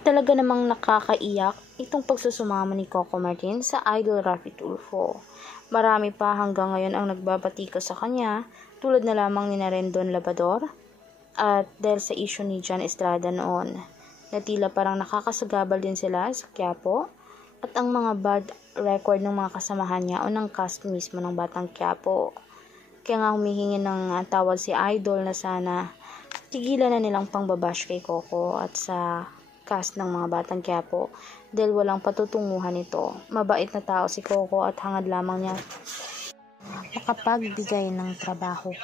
Talaga namang nakakaiyak itong pagsusumamo ni Coco Martin sa idol Raffy Tulfo. Marami pa hanggang ngayon ang nagbabatika sa kanya, tulad na lamang ni Rendon Labrador at dahil sa issue ni John Estrada noon, na tila parang nakakasagabal din sila sa Quiapo at ang mga bad record ng mga kasamahan niya o ng cast mismo ng Batang Quiapo. Kaya nga humihingi ng tawad si Idol na sana tigilan na nilang pangbabash kay Coco at sa cast ng mga Batang Quiapo dahil walang patutunguhan ito. Mabait na tao si Coco at hangad lamang niya makapagbigay ng trabaho.